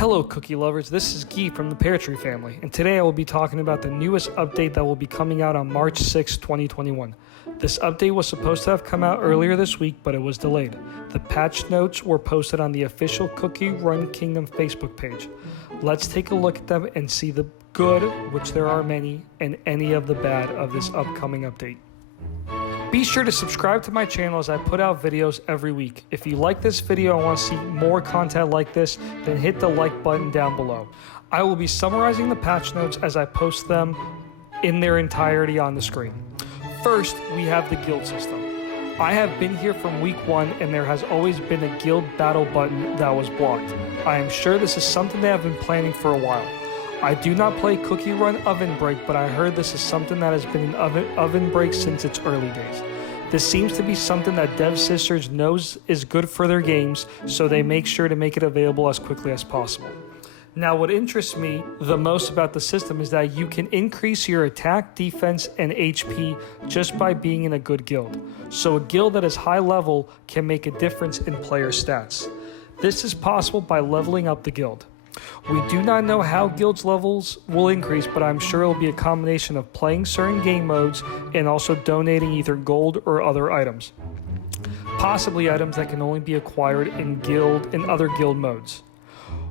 Hello cookie lovers, this is Guy from the Pear Tree family, and today I will be talking about the newest update that will be coming out on March 6, 2021. This update was supposed to have come out earlier this week, but it was delayed. The patch notes were posted on the official Cookie Run Kingdom Facebook page. Let's take a look at them and see the good, which there are many, and any of the bad of this upcoming update. Be sure to subscribe to my channel as I put out videos every week. If you like this video and want to see more content like this, then hit the like button down below. I will be summarizing the patch notes as I post them in their entirety on the screen. First, we have the guild system. I have been here from week 1 and there has always been a guild battle button that was blocked. I am sure this is something they have been planning for a while. I do not play Cookie Run Oven Break, but I heard this is something that has been an oven break since its early days. This seems to be something that Dev Sisters knows is good for their games, so they make sure to make it available as quickly as possible. Now, what interests me the most about the system is that you can increase your attack, defense, and HP just by being in a good guild. So a guild that is high level can make a difference in player stats. This is possible by leveling up the guild. We do not know how guilds levels will increase, but I'm sure it will be a combination of playing certain game modes and also donating either gold or other items. Possibly items that can only be acquired in other guild modes.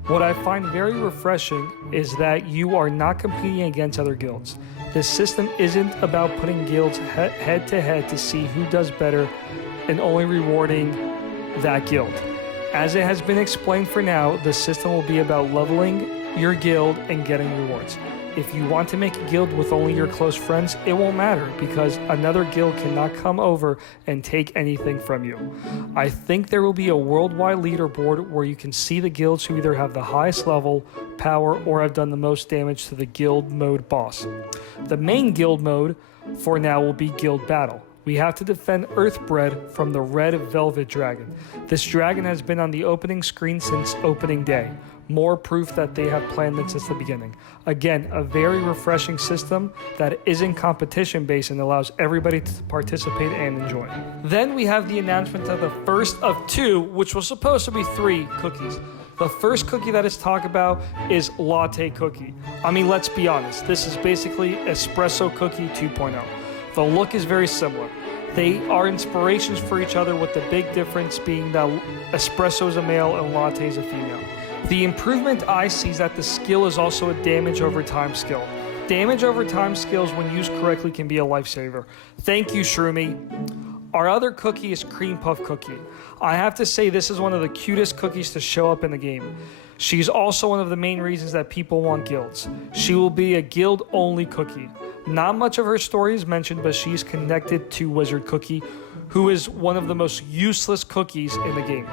What I find very refreshing is that you are not competing against other guilds. This system isn't about putting guilds head to head to see who does better and only rewarding that guild. As it has been explained for now, the system will be about leveling your guild and getting rewards. If you want to make a guild with only your close friends, it won't matter because another guild cannot come over and take anything from you. I think there will be a worldwide leaderboard where you can see the guilds who either have the highest level, power, or have done the most damage to the guild mode boss. The main guild mode for now will be Guild Battle. We have to defend Earthbread from the Red Velvet Dragon. This dragon has been on the opening screen since opening day. More proof that they have planned it since the beginning. Again, a very refreshing system that isn't competition based and allows everybody to participate and enjoy. Then we have the announcement of the first of 2, which was supposed to be 3 cookies. The first cookie that is talked about is Latte Cookie. I mean, let's be honest, this is basically Espresso Cookie 2.0. The look is very similar. They are inspirations for each other, with the big difference being that espresso is a male and latte is a female. The improvement I see is that the skill is also a damage over time skill. Damage over time skills, when used correctly, can be a lifesaver. Thank you, Shroomy. Our other cookie is Cream Puff Cookie. I have to say this is one of the cutest cookies to show up in the game. She's also one of the main reasons that people want guilds. She will be a guild-only cookie. Not much of her story is mentioned, but she's connected to Wizard Cookie, who is one of the most useless cookies in the game.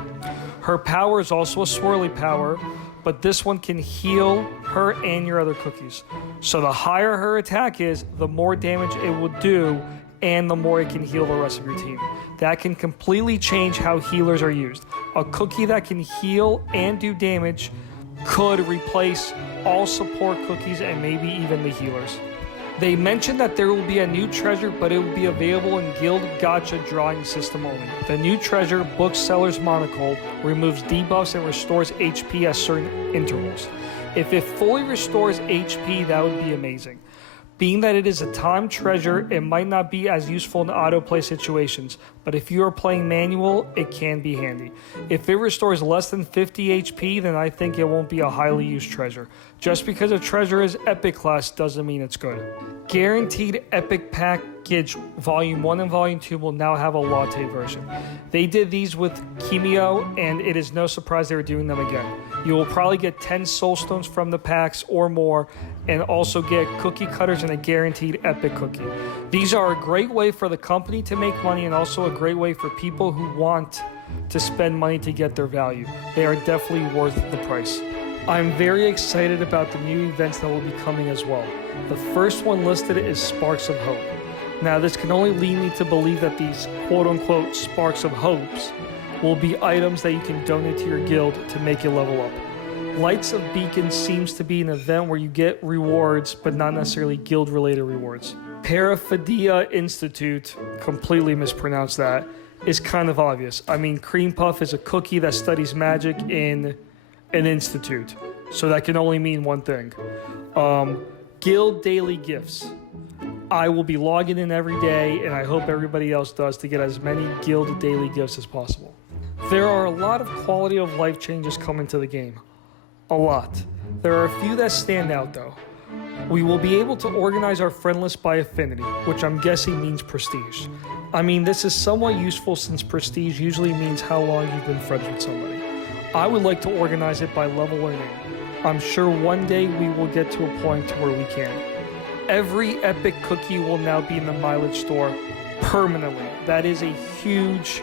Her power is also a swirly power, but this one can heal her and your other cookies. So the higher her attack is, the more damage it will do, and the more it can heal the rest of your team. That can completely change how healers are used. A cookie that can heal and do damage could replace all support cookies and maybe even the healers. They mentioned that there will be a new treasure, but it will be available in Guild Gacha drawing system only. The new treasure, Bookseller's Monocle, removes debuffs and restores HP at certain intervals. If it fully restores HP, that would be amazing. Being that it is a timed treasure, it might not be as useful in autoplay situations, but if you are playing manual, it can be handy. If it restores less than 50 HP, then I think it won't be a highly used treasure. Just because a treasure is epic class doesn't mean it's good. Guaranteed Epic Package Volume 1 and Volume 2 will now have a latte version. They did these with Kimio, and it is no surprise they are doing them again. You will probably get 10 soul stones from the packs or more, and also get cookie cutters and a guaranteed epic cookie. These are a great way for the company to make money and also a great way for people who want to spend money to get their value. They are definitely worth the price. I'm very excited about the new events that will be coming as well. The first one listed is Sparks of Hope. Now this can only lead me to believe that these quote-unquote Sparks of Hopes will be items that you can donate to your guild to make you level up. Lights of Beacon seems to be an event where you get rewards, but not necessarily guild-related rewards. Paraphidia Institute, completely mispronounced that, is kind of obvious. I mean, Cream Puff is a cookie that studies magic in an institute. So that can only mean one thing. Guild daily gifts. I will be logging in every day, and I hope everybody else does, to get as many Guild daily gifts as possible. There are a lot of quality of life changes coming to the game. A lot. There are a few that stand out though. We will be able to organize our friend list by affinity, which I'm guessing means prestige. I mean, this is somewhat useful since prestige usually means how long you've been friends with somebody. I would like to organize it by level or name. I'm sure one day we will get to a point where we can. Every epic cookie will now be in the mileage store permanently. That is a huge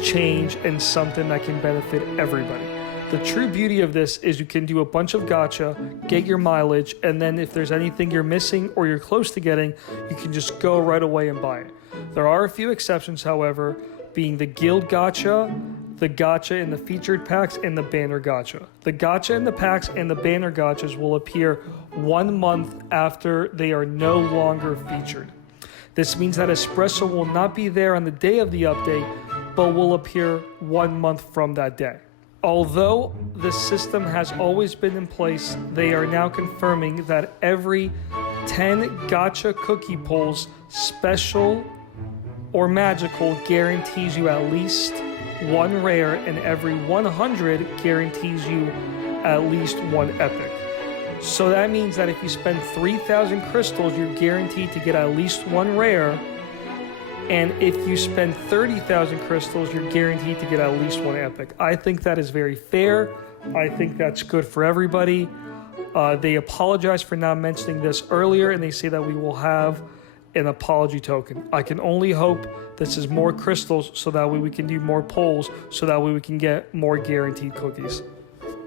change and something that can benefit everybody. The true beauty of this is you can do a bunch of gacha, get your mileage, and then if there's anything you're missing or you're close to getting, you can just go right away and buy it. There are a few exceptions, however, being the guild gacha, the gacha in the featured packs, and the banner gacha. The gacha in the packs and the banner gachas will appear 1 month after they are no longer featured. This means that espresso will not be there on the day of the update, but will appear 1 month from that day. Although the system has always been in place, they are now confirming that every 10 gacha cookie pulls, special or magical, guarantees you at least 1 rare, and every 100 guarantees you at least 1 epic. So that means that if you spend 3,000 crystals, you're guaranteed to get at least 1 rare. And if you spend 30,000 crystals, you're guaranteed to get at least 1 epic. I think that is very fair. I think that's good for everybody. They apologize for not mentioning this earlier, and they say that we will have an apology token. I can only hope this is more crystals so that way we can do more polls, so that way we can get more guaranteed cookies.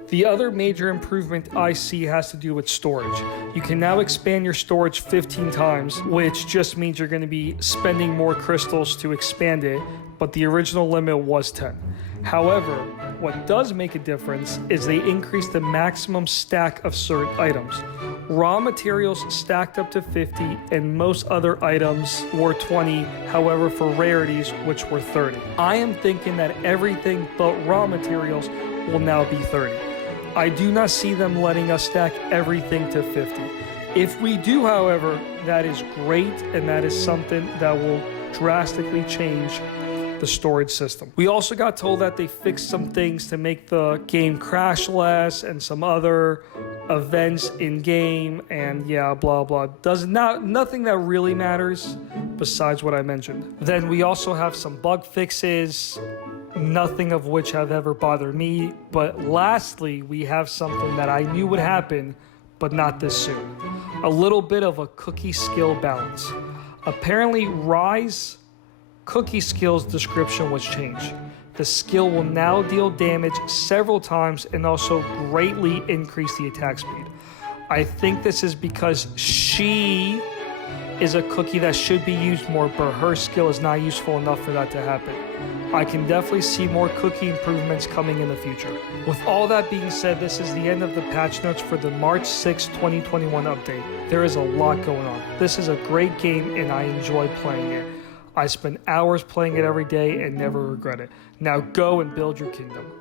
The other major improvement I see has to do with storage. You can now expand your storage 15 times, which just means you're going to be spending more crystals to expand it, but the original limit was 10. However, what does make a difference is they increased the maximum stack of certain items. Raw materials stacked up to 50, and most other items were 20, however for rarities, which were 30. I am thinking that everything but raw materials will now be 30. I do not see them letting us stack everything to 50. If we do, however, that is great, and that is something that will drastically change the storage system. We also got told that they fixed some things to make the game crash less and some other events in game, and yeah, blah blah. Nothing that really matters besides what I mentioned. Then we also have some bug fixes, nothing of which have ever bothered me. But lastly, we have something that I knew would happen, but not this soon. A little bit of a cookie skill balance. Apparently, Rise cookie skills description was changed. The skill will now deal damage several times and also greatly increase the attack speed. I think this is because she is a cookie that should be used more, but her skill is not useful enough for that to happen. I can definitely see more cookie improvements coming in the future. With all that being said, this is the end of the patch notes for the March 6, 2021 update. There is a lot going on. This is a great game and I enjoy playing it. I spend hours playing it every day and never regret it. Now go and build your kingdom.